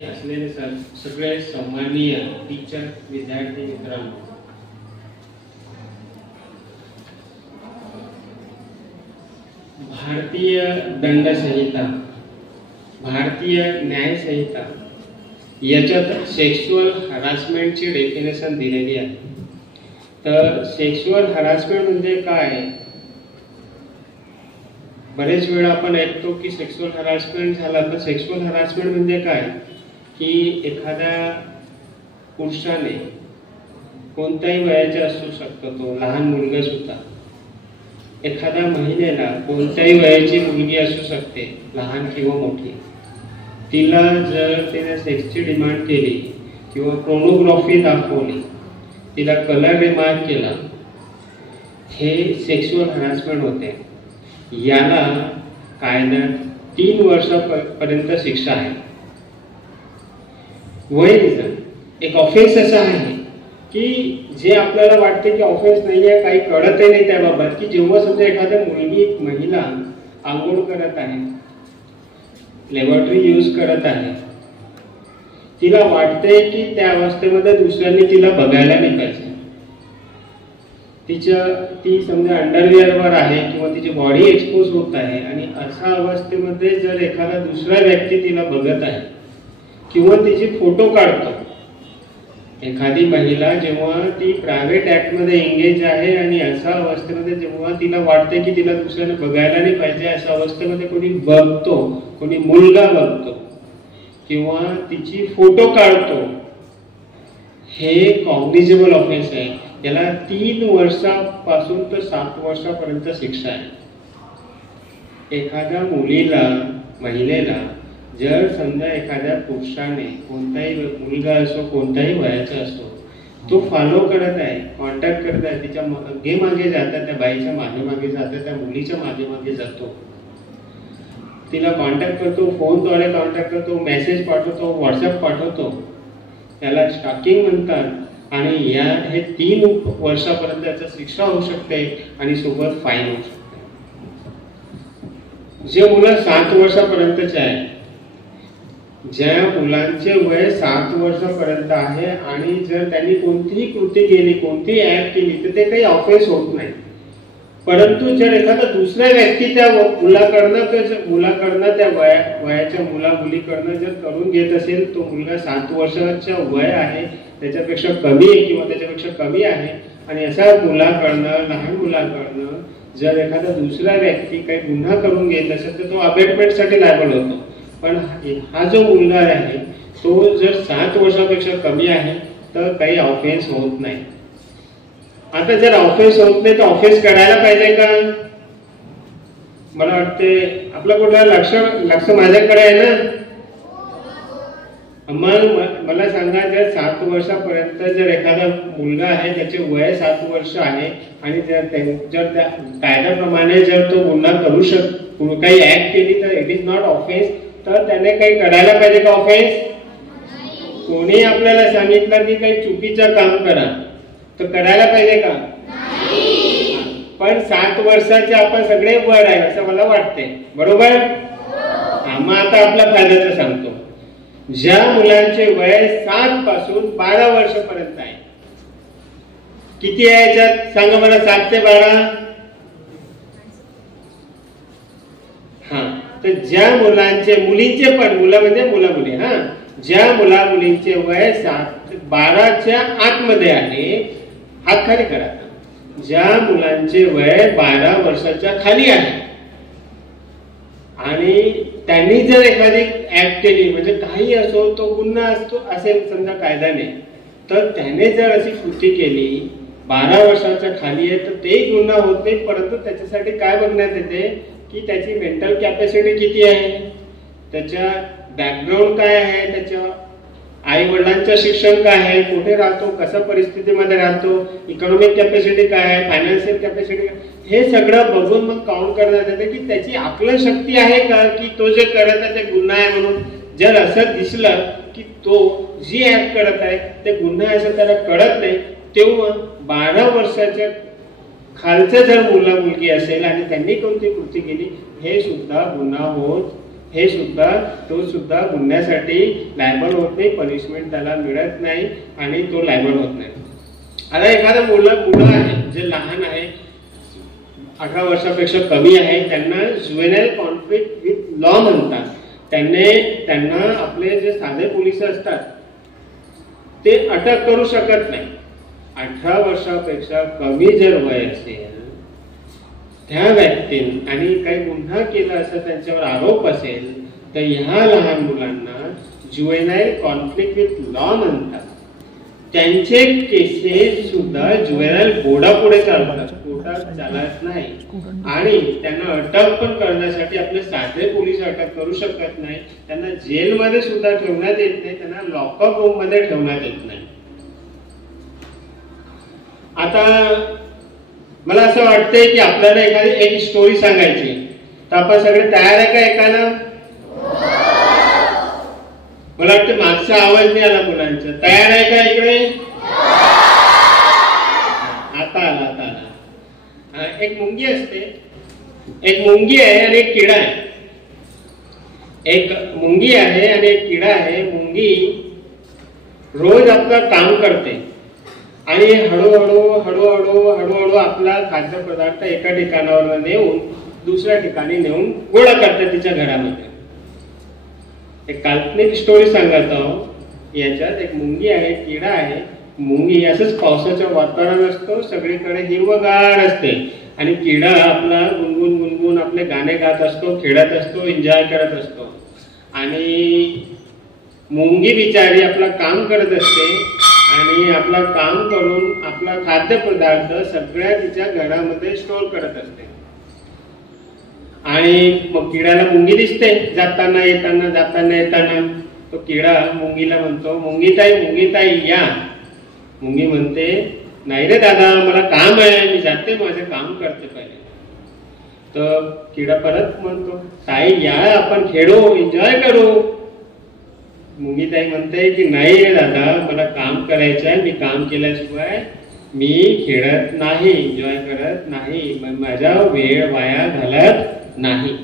असलेले सगळे सन्माननीय टीचर विद्यार्थी मित्रांनो, भारतीय दंड संहिता, भारतीय न्याय संहिता याच्यात सेक्शुअल हरासमेंटची डेफिनेशन दिलेली आहे. तर सेक्शुअल हरासमेंट म्हणजे काय? बरेच वेळा आपण ऐकतो की सेक्शुअल हरासमेंट झाला. तर सेक्शुअल हरासमेंट म्हणजे काय की एखाद्या पुरुषाने कोणत्याही वयाचा असू शकतो, तो लहान मुलगा सुद्धा, एखाद्या महिलेला कोणत्याही वयाची मुलगी असू शकते, लहान किंवा मोठी, तिला जर तिने सेक्सची डिमांड केली किंवा पोर्नोग्राफी दाखवली, तिला कलर रिमार्क केला, हे सेक्शुअल हरासमेंट होते. याला कायद्यात 3 वर्षापर्यंत शिक्षा आहे. वय एक ऑफेन्स असा आहे की जे आपल्याला वाटते की ऑफेन्स नाही आहे, काही कळतही नाही त्याबाबत, की जेव्हा समजा एखाद्या मुलगी, महिला आंघोळ करत आहे, लॅबोरेटरी यूज करत आहे, तिला वाटते की त्या अवस्थेमध्ये दुसऱ्यांनी तिला बघायला नाही पाहिजे, ती समजा अंडरवेअरवर आहे किंवा तिची बॉडी एक्सपोज होत आहे, आणि अशा अवस्थेमध्ये जर एखादा दुसरा व्यक्ती तिला बघत आहे किंवा तिचे फोटो काढतो, एखादी महिला जेव्हा ती प्रायव्हेट ऍक्ट मध्ये एंगेज आहे आणि अशा अवस्थेमध्ये जेव्हा तिला वाटते की तिला दुसऱ्याने बघायला नाही पाहिजे, अशा अवस्थेमध्ये कोणी बघतो, कोणी मुलगा बघतो किंवा तिची फोटो काढतो, हे कॉग्निजेबल ऑफेन्स आहे. याला 3 वर्षापासून तर 7 वर्षापर्यंत शिक्षा आहे. एखाद्या मुलीला, महिलेला जर समजा एखाद्या पुरुषाने, कोणताही मुलगा असो, कोणत्याही वयाचा असो, तो फॉलो करत आहे, कॉन्टॅक्ट करत आहे, तिच्या मागे जातात, त्या बाईच्या मागे जातात, त्या मुलीच्या मागे जातो, तिला कॉन्टॅक्ट करतो, फोनद्वारे कॉन्टॅक्ट करतो, मेसेज पाठवतो, व्हॉट्सअप पाठवतो, त्याला स्टॉकिंग म्हणतात. आणि हे 3 वर्षापर्यंत याची शिक्षा होऊ शकते आणि सोबत फाईन होऊ शकते. जे मुलं 7 वर्षापर्यंतचे आहे, ज्या मुलांचे वय 7 वर्षापर्यंत आहे आणि जर त्यांनी कोणतीही कृती केली, कोणतीही ऍक्ट केली, तर ते काही ऑफेन्स होत नाही. परंतु जर एखादा दुसरा व्यक्ती त्या मुलाकडनं त्या वयाच्या मुलीकडनं जर करून घेत असेल, तो मुलगा 7 वर्षाचा वय आहे, त्याच्यापेक्षा कमी आहे किंवा त्याच्यापेक्षा कमी आहे, आणि अशा मुलाकडनं, लहान मुलाकडनं जर एखादा दुसरा व्यक्ती काही गुन्हा करून घेत असेल, तर तो अबेटमेंटसाठी लायबल होतो. पण हा जो मुलगा आहे तो जर 7 वर्षापेक्षा कमी आहे तर काही ऑफेन्स होत नाही. आता जर ऑफेन्स होत नाही तर ऑफेन्स करायला पाहिजे का? मला वाटते आपलं कुठलं लक्ष माझ्याकडे आहे ना. मग मला सांगा, जर 7 वर्षापर्यंत जर एखादा मुलगा आहे, त्याचे वय 7 वर्ष आहे, आणि जर त्या कायद्याप्रमाणे जर तो गुन्हा करू काही ऍक्ट केली तर इट इज नॉट ऑफेन्स, तर त्याने काही करायला पाहिजे का ऑफेन्स? कोणी आपल्याला सांगितलं की काही चुकीचं काम करा तर करायला पाहिजे का? पण 7 वर्षाचे आपण सगळे वर आहे असं मला वाटते, बरोबर? मग आता आपल्या फायद्याचं सांगतो. ज्या मुलांचे वय 7 पासून 12 वर्षापर्यंत आहे, किती आहे याच्यात सांगा मला? 7 ते 12. तर ज्या मुलांचे, मुलींचे पण, मुलं म्हणजे मुली, ज्या मुलींचे वय 12च्या आतमध्ये आहे, हात खाली करा. ज्या मुलांचे वय 12 वर्षाच्या खाली आहे आणि त्यांनी जर एखादी ऍक्ट केली, म्हणजे काही असो, तो गुन्हा असतो असेल समजा कायद्याने, तर त्याने जर अशी कृती केली 12 वर्षाच्या खाली आहे, तर ते गुन्हा होत नाही. परंतु त्याच्यासाठी काय बघण्यात येते की त्याची मेंटल कॅपॅसिटी किती आहे, त्याच्या बॅकग्राऊंड काय आहे, त्याच्या आई वडिलांचं शिक्षण काय आहे, कुठे राहतो, कशा परिस्थितीमध्ये राहतो, इकॉनॉमिक कॅपॅसिटी काय आहे, फायनान्शियल कॅपॅसिटी, हे सगळं बघून मग काउंट करण्यात येते की त्याची आकलन शक्ती आहे का, की तो जे करत आहे ते गुन्हा आहे म्हणून. जर असं दिसलं की तो जी ऍक्ट करत आहे ते गुन्हा आहे असं त्याला कळत नाही, तेव्हा 12 वर्षाच्या खालचं जर मुलगी असेल आणि त्यांनी कोणती कृती केली, हे सुद्धा गुन्हा होत हे सुद्धा तो सुद्धा गुन्ह्यासाठी लायबल होत नाही, पनिशमेंट त्याला मिळत नाही आणि तो लायबल होत नाही. आता एखादा मुलं आहे जे लहान आहे, 18 वर्षापेक्षा कमी आहे, त्यांना जुवेनाइल कॉन्फ्लिक्ट विथ लॉ म्हणतात. त्यांना आपले जे साधे पोलीस असतात ते अटक करू शकत नाही. 18 वर्षापेक्षा कमी जर वय असेल त्या व्यक्तीं आणि काही गुन्हा केला असं त्यांच्यावर आरोप असेल तर ह्या लहान मुलांना जुवेनाइल कॉन्फ्लिक्ट विथ लॉ म्हणतात. त्यांचे केसेस सुद्धा जुवेनाइल बोर्डापुढे चालतात, कोर्टात चालत नाही. आणि त्यांना अटक पण करण्यासाठी आपले साधे पोलीस अटक करू शकत नाही. त्यांना जेलमध्ये सुद्धा ठेवण्यात येत नाही, त्यांना लॉकअप रूम मध्ये ठेवण्यात येत नाही. आता मला असं वाटतंय की आपल्याला एखादी एक स्टोरी सांगायची, तर आपण सगळे तयार आहे का ऐकायला? मला वाटतं मागचा आवाज नाही आला मुलांचा. तयार आहे का इकडे? आता आला. एक मुंगी असते, एक मुंगी आहे आणि एक किडा आहे. एक मुंगी आहे आणि एक किडा आहे. मुंगी रोज आपलं काम करते आणि हळूहळू आपला खाद्यपदार्थ एका ठिकाणावर नेऊन दुसऱ्या ठिकाणी नेऊन गोळा करते तिच्या घरामध्ये. एक काल्पनिक स्टोरी सांगत आहोत. याच्यात एक मुंगी आहे, किडा आहे. मुंगी असंच पावसाचं वातावरण असतं, सगळीकडे हिरवगार असते आणि किडा आपला गुणगुण आपले गाणे गात असतो, खेळत असतो, एन्जॉय करत असतो. आणि मुंगी बिचारी आपलं काम करत असते आणि आपलं काम करून आपला खाद्यपदार्थ सगळ्या तिच्या घरामध्ये स्टोर करत असते. आणि मग किड्याला मुंगी दिसते जाताना येताना. तो किडा मुंगीला म्हणतो, मुंगीताई या. मुंगी म्हणते, नाही रे दादा, मला काम आहे, मी जाते, माझे काम करते पहिले. तर किडा परत म्हणतो, ताई या, आपण खेळू, एन्जॉय करू. मुंगीताई म्हणते की नाही रे दादा, मला काम करायचं आहे, मी काम केल्याशिवाय मी खेळत नाही, एन्जॉय करत नाही, माझा वेळ वाया घालत नाही.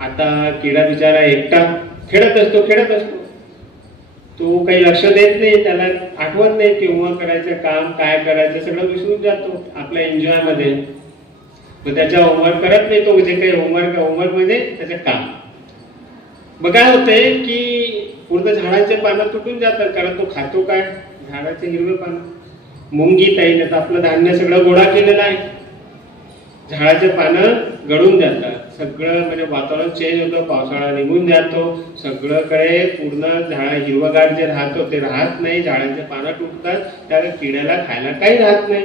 आता किडा बिचारा एकटा खेळत असतो. तो काही लक्ष देत नाही, त्याला आठवत नाही केव्हा करायचं काम, काय करायचं, सगळं विसरून जातो आपल्या एन्जॉय मध्ये. मग त्याचा होमवर्क करत नाही. तो जे काही होमवर्क म्हणजे त्याचं काम. मग काय होतंय की पूर्ण झाडाचे पानं तुटून जातात, कारण तो खातो काय, झाडाचे हिरवे पानं. मुंगी ताईने तर आपलं धान्य सगळं गोळा केलेलं आहे, झाडाचे पानं गळून जातात. सगळं म्हणजे वातावरण चेंज होतं, पावसाळा निघून जातो, सगळीकडे पूर्ण झाड हिरवगार जे राहतो ते राहत नाही, झाडाचे पानं तुटतात, त्याला किड्याला खायला काही राहत नाही.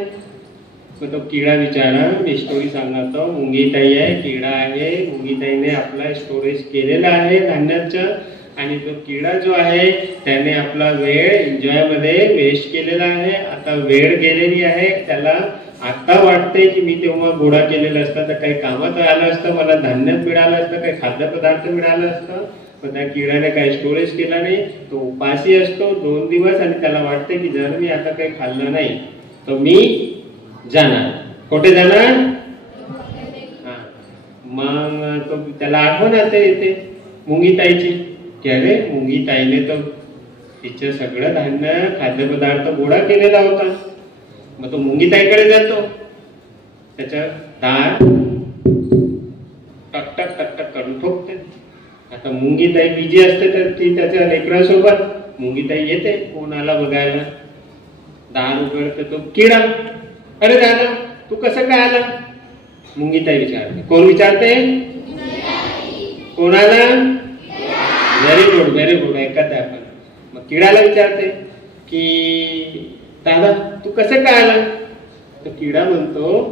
मग तो किडा बिचारा, मी स्टोरी सांगतो, मुंगीताई आहे, किडा आहे. मुंगीताईने आपला स्टोरेज केलेला आहे धान्याचं आणि तो किडा जो आहे त्याने आपला वेळ एन्जॉय मध्ये वेस्ट केलेला आहे. आता वेळ गेलेली आहे, त्याला आता वाटतंय की मी तेव्हा गोळा केलेलं असतं तर काही कामात आलं असतं, मला धान्य मिळालं असतं, काही खाद्यपदार्थ मिळालं असतं. पण त्या किड्याने काही स्टोरेज केला नाही. तो उपाशी असतो 2 दिवस आणि त्याला वाटते की जर मी आता काही खाल्लं नाही तर मी जाणार. कुठे जाणार? मग तो त्याला आठवण येते मुंगीताईची की अरे मुंगीताईने तर तिचं सगळं धान्य खाद्यपदार्थ गोळा केलेला होता. मग तो मुंगीताईकडे जातो, त्याच्या दार टक करून ठोकते. आता मुंगीताई बिजी असते तर ती त्याच्या लेकरांसोबत. मुंगीताई येते कोणाला बघायला, दार उघडते. तो किडा, अरे दादा तू कसं काय आला? मुंगीताई विचारते. कोण विचारते? कोणाला? व्हेरी गुड ऐकत आहे आपण. मग किडाला विचारते की दादा तू कसं काय आला? तर किडा म्हणतो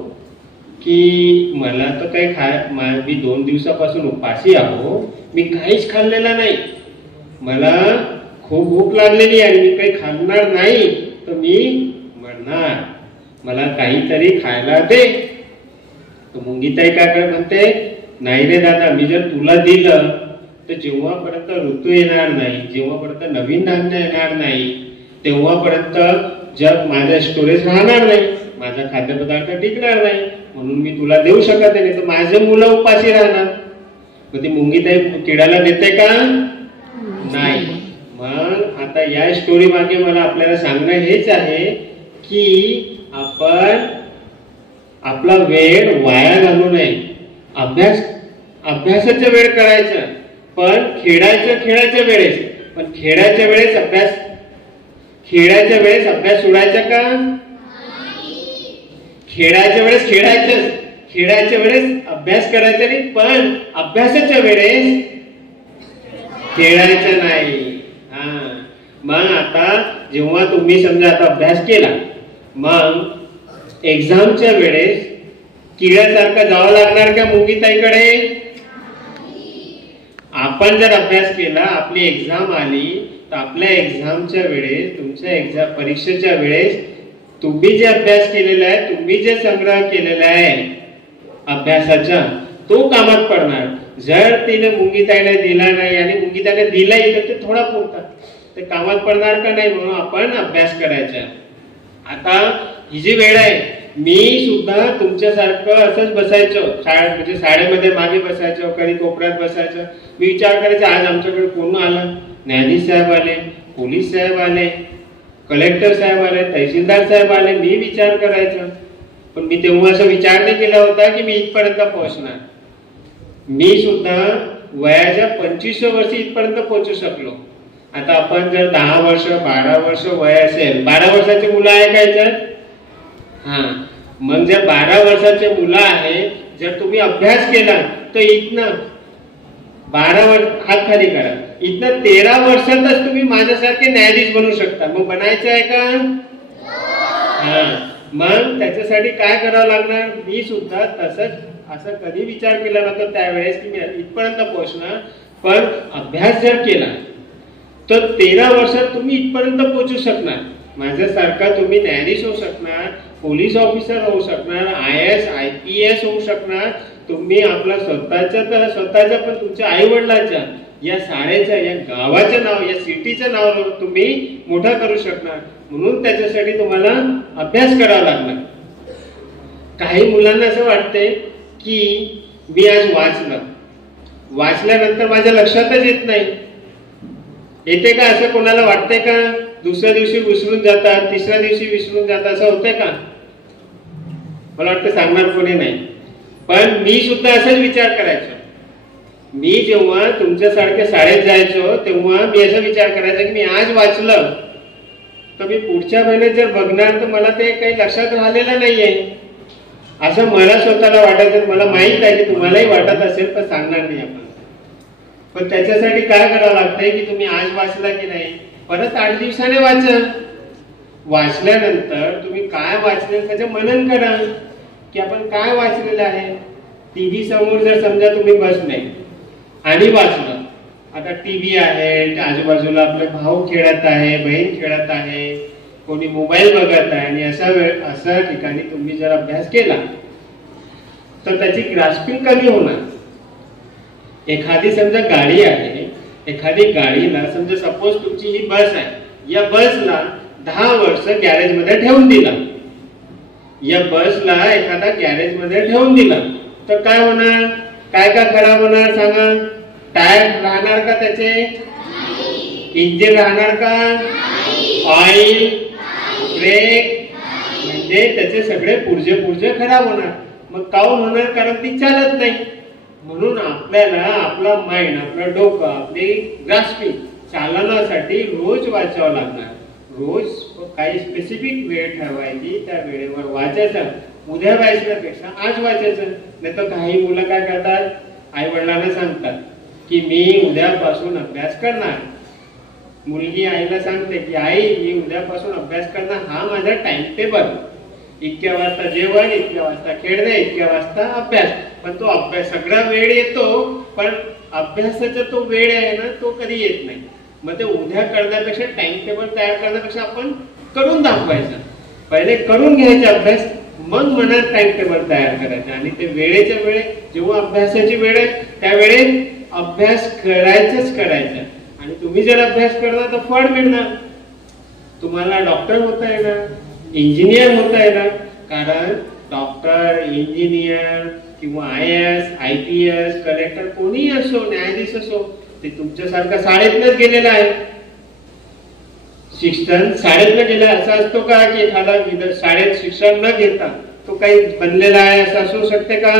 की मला तर काही मी 2 दिवसापासून उपाशी आहो, मी काहीच खाल्लेला नाही, मला खूप भूक लागलेली आणि मी काही खाणार नाही तर मी मरणार, मला काहीतरी खायला दे. तर मुंगीताई काय म्हणते, नाही रे दादा, मी जर तुला दिलं तर जेव्हापर्यंत ऋतू येणार नाही, जेव्हापर्यंत नवीन धान्य येणार नाही, तेव्हापर्यंत जग माझं स्टोरेज राहणार नाही, माझा खाद्यपदार्थ टिकणार नाही, म्हणून मी तुला देऊ शकत नाही, तर माझे मुलं उपाशी राहणार. मग ती मुंगीताई किडाला देते का? नाही. मग आता या स्टोरी मागे मला आपल्याला सांगणं हेच आहे की आपण आपला वेळ वाया घालू नये. अभ्यासाचा वेळ करायचा, पण खेळायच्या वेळेस, पण खेळायच्या वेळेस अभ्यास सोडायचा का? खेळायच्या वेळेस अभ्यास करायचा नाही, पण अभ्यासाच्या वेळेस खेळायचं नाही. मग आता जेव्हा तुम्ही समजा आता अभ्यास केला, मग एक्झामच्या वेळेस किड्यासारखा जावं लागणार का मुंगीताईकडे? आपण जर अभ्यास केला, आपली एक्झाम आली, तर आपल्या एक्झामच्या वेळेस, तुमच्या परीक्षेच्या वेळेस तुम्ही जे अभ्यास केलेला आहे, तुम्ही जे संग्रह केलेला आहे अभ्यासाचा, तो कामात पडणार. जर तिने मुंगीताईला दिला नाही आणि मुंगीताईला दिलाही तर ते थोडा पुरता, ते कामात पडणार का नाही? म्हणून आपण अभ्यास करायचा. आता ही जी वेळ आहे, मी सुद्धा तुमच्यासारखं असंच बसायचो, म्हणजे शाळेमध्ये मागे बसायचो, कधी कोपऱ्यात बसायचो. मी विचार करायचो आज आमच्याकडे कोण आलं? न्यायाधीश साहेब आले, पोलीस साहेब आले, कलेक्टर साहेब आले, तहसीलदार साहेब आले. मी विचार करायचो, पण मी तेव्हा असं विचार नाही केला होता की मी इथपर्यंत पोहोचणार. मी सुद्धा वयाच्या 25व्या वर्षी इथपर्यंत पोहोचू शकलो. आता आपण जर 10 वर्ष 12 वर्ष वय असेल, 12 वर्षाची मुलं आहे का याच्यात? मग जर 12 वर्षाचे मुलं आहे, जर तुम्ही अभ्यास केला तर इथनं 12 वर्ष, हात खाली करा, इथनं 13 वर्षातच तुम्ही माझ्यासारखे न्यायाधीश बनू शकता. मग बनायचं आहे का? मग त्याच्यासाठी काय करावं लागणार? मी सुद्धा तसंच असं कधी विचार केला नव्हता त्यावेळेस की मी इथपर्यंत पोहोचणार, पण अभ्यास जर केला तर 13 वर्षात तुम्ही इथपर्यंत पोहोचू शकणार. माझ्यासारखा तुम्ही न्यायाधीश होऊ शकणार, पोलीस ऑफिसर होऊ शकणार, IAS IPS होऊ शकणार. तुम्ही आपला स्वतःच्या पण तुमच्या आई वडिलांच्या, या शाळेच्या, या गावाचं नाव, या सिटीचं नाव तुम्ही मोठं करू शकणार. म्हणून त्याच्यासाठी तुम्हाला अभ्यास करावा लागणार. काही मुलांना असं वाटते की मी आज वाचल्यानंतर माझ्या लक्षातच येत नाही. येते का? असं कोणाला वाटतंय का? दुसऱ्या दिवशी विसरून जातात, तिसऱ्या दिवशी विसरून जातात, असं होतंय का? मला वाटतं सांगणार कोणी नाही, पण मी सुद्धा असाच विचार करायचो. मी जेव्हा तुमच्यासारख्या शाळेत जायचो तेव्हा मी असा विचार करायचा की मी आज वाचलं तर मी पुढच्या महिन्यात जर बघणार तर मला ते काही लक्षात राहिलेलं नाहीये, असं मला स्वतःला वाटायचं. मला माहित आहे की तुम्हालाही वाटत असेल, पण सांगणार नाही आपण. पण त्याच्यासाठी काय करावं लागतंय की तुम्ही आज वाचला की नाही, परत 8 दिवसाने वाचा. वाचल्यानंतर तुम्ही काय वाचले त्याचं मनन करा की आपण काय वाचलेलं आहे. टीव्ही समोर जर समजा तुम्ही बसले आणि वाचलं, आता टीव्ही आहे, आजूबाजूला आपले भाऊ खेळत आहे, बहीण खेळत आहे, कोणी मोबाईल बघत आहे, आणि अशा ठिकाणी तुम्ही जर अभ्यास केला तर त्याची ग्रास्पिंग कमी होणार. एखादी समजा गाडी आहे, एखादी गाडीला समजा सपोज तुमची ही बस आहे, या बसला 10 वर्ष गॅरेज मध्ये ठेवून दिला, या बसला एखादा गॅरेज मध्ये ठेवून दिला तर काय होणार? काय खराब होणार सांगा? टायर राहणार का त्याचे? इंजिन राहणार का? ऑइल, ब्रेक, म्हणजे त्याचे सगळे पुर्जे खराब होणार. मग काऊन होणार? कारण ती चालत नाही. म्हणून आपल्याला आपला माइंड, आपलं डोकं, आपली ग्रास्पिंग चालवण्यासाठी रोज वाचावं लागणार. रोज काही स्पेसिफिक वेळ ठरवायची, त्या वेळेवर वाचायचं. उद्या वाचण्यापेक्षा आज वाचायचं. नाही तर काही मुलं काय करतात, आई वडिलांना सांगतात की मी उद्यापासून अभ्यास करणार. मुलगी आईला सांगते की आई मी उद्यापासून अभ्यास करणार, हा माझा टाइम टेबल. इतक्या वाजता जेवण, इतक्या वाजता खेळणे, इतक्या वाजता अभ्यास. पण तो अभ्यास सगळा वेळ येतो, पण अभ्यासाचा तो वेळ आहे ना, तो कधी येत नाही. मग ते उद्या करण्यापेक्षा, टाइम टेबल तयार करण्यापेक्षा आपण करून दाखवायचं. पहिले करून घ्यायचा अभ्यास, मग मनात टाइम टेबल तयार करायचं. आणि ते वेळेच्या वेळे, जेव्हा अभ्यासाची वेळ आहे त्यावेळेस अभ्यास करायचा. आणि तुम्ही जर अभ्यास करणार तर फळ मिळणार. तुम्हाला डॉक्टर होता येणार, इंजिनियर होता येणार. कारण डॉक्टर, इंजिनियर, किंवा IAS, IPS, कलेक्टर कोणीही असो, न्यायाधीश असो, ते तुमच्यासारखा शाळेतनच गेलेला आहे. शिक्षण शाळेतनं गेला असा असतो का की एखादा शाळेत शिक्षण न घेता तो काही बनलेला आहे असं असू शकते का?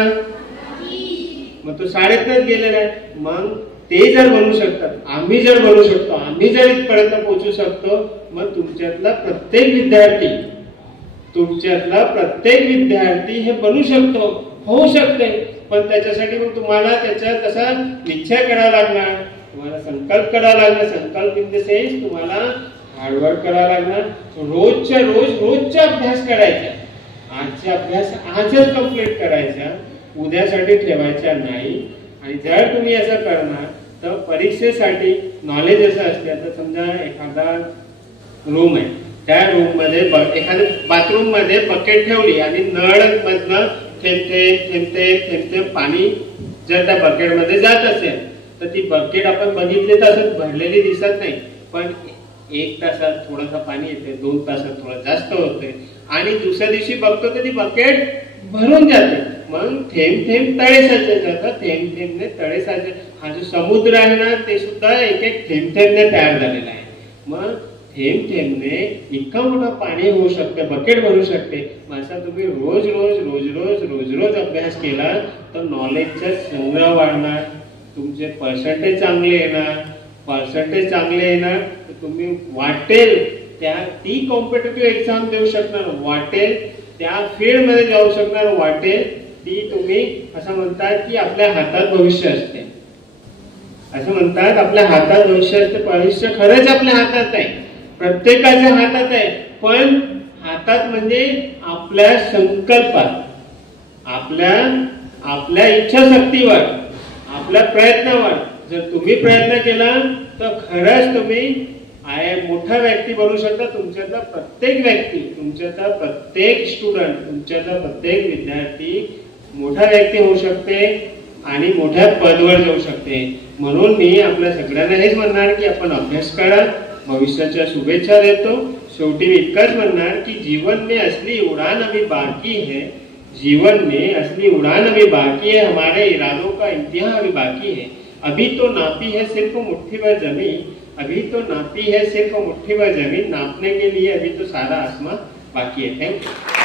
मग तो शाळेतनच गेलेला आहे. मग ते जर बनू शकतात, आम्ही जर बनू शकतो, आम्ही जर इथपर्यंत पोहोचू शकतो, मग तुमच्यातला प्रत्येक विद्यार्थी हे बनू शकतो, होऊ शकते. पण त्याच्यासाठी मग तुम्हाला त्याच्यात तसा निश्चय करावा लागणार, तुम्हाला संकल्प करावा लागणार. संकल्प इन द सेन्स तुम्हाला हार्डवर्क करावा लागणार. रोजचा अभ्यास करायचा. आजचा अभ्यास आजच कंप्लीट करायचा, उद्यासाठी ठेवायचा नाही. आणि जर तुम्ही असं करणार तर परीक्षेसाठी नॉलेज असं असते. आता समजा एखादा रूम आहे, त्या रूम मध्ये एखाद्या बाथरूम मध्ये बकेट ठेवली आणि नळ मधनं थेंब पाणी जर त्या बकेट मध्ये जात असेल तर ती बकेट आपण बघितली तर असं भरलेली दिसत नाही. पण 1 तासात थोडंसं पाणी येते, 2 तासात थोडं जास्त होते आणि दुसऱ्या दिवशी बघतो तर ती बकेट भरून जाते. मग थेंब तळे साचे जातात, थेंबने तळे साचे. हा जो समुद्र आहे ना ते सुद्धा एक थेंबने तयार झालेला आहे. मग थेंबने इतका मोठा पाणी होऊ शकते, बकेट भरू शकते. असा तुम्ही रोज अभ्यास केला तर नॉलेजचा संग्रह वाढणार, तुमचे पर्सेंटेज चांगले येणार तर तुम्ही वाटेल ती कॉम्पिटिटिव्ह एक्झाम देऊ शकणार, वाटेल त्या फील्ड मध्ये जाऊ शकणार, वाटेल ती तुम्ही असं म्हणतात की आपल्या हातात भविष्य असते. असं म्हणतात आपल्या हातात भविष्य असते. भविष्य खरंच आपल्या हातात आहे, प्रत्येकाच्या हातात आहे. पण हातात म्हणजे आपल्या संकल्पात, आपल्या इच्छाशक्तीवर, आपल्या प्रयत्नावर. जर तुम्ही प्रयत्न केला तर खरंच तुम्ही मोठा व्यक्ती बनू शकता. तुमच्यातला प्रत्येक व्यक्ती, तुमच्यातला प्रत्येक स्टुडंट, तुमच्यातला प्रत्येक विद्यार्थी मोठा व्यक्ती होऊ शकते आणि मोठ्या पदवर जाऊ शकते. म्हणून मी आपल्या सगळ्यांना हेच म्हणणार की आपण अभ्यास करा. भविष्याच्या शुभेच्छा देतो. शेवटी मी इतकंच म्हणणार की जीवन में असली उड़ान अभी बाकी है, हमारे इरादों का इम्तिहान अभी बाकी है. अभी तो नापी है सिर्फ मुट्ठी भर जमीन, नापने के लिए अभी तो सारा आसमां बाकी है. Thank you.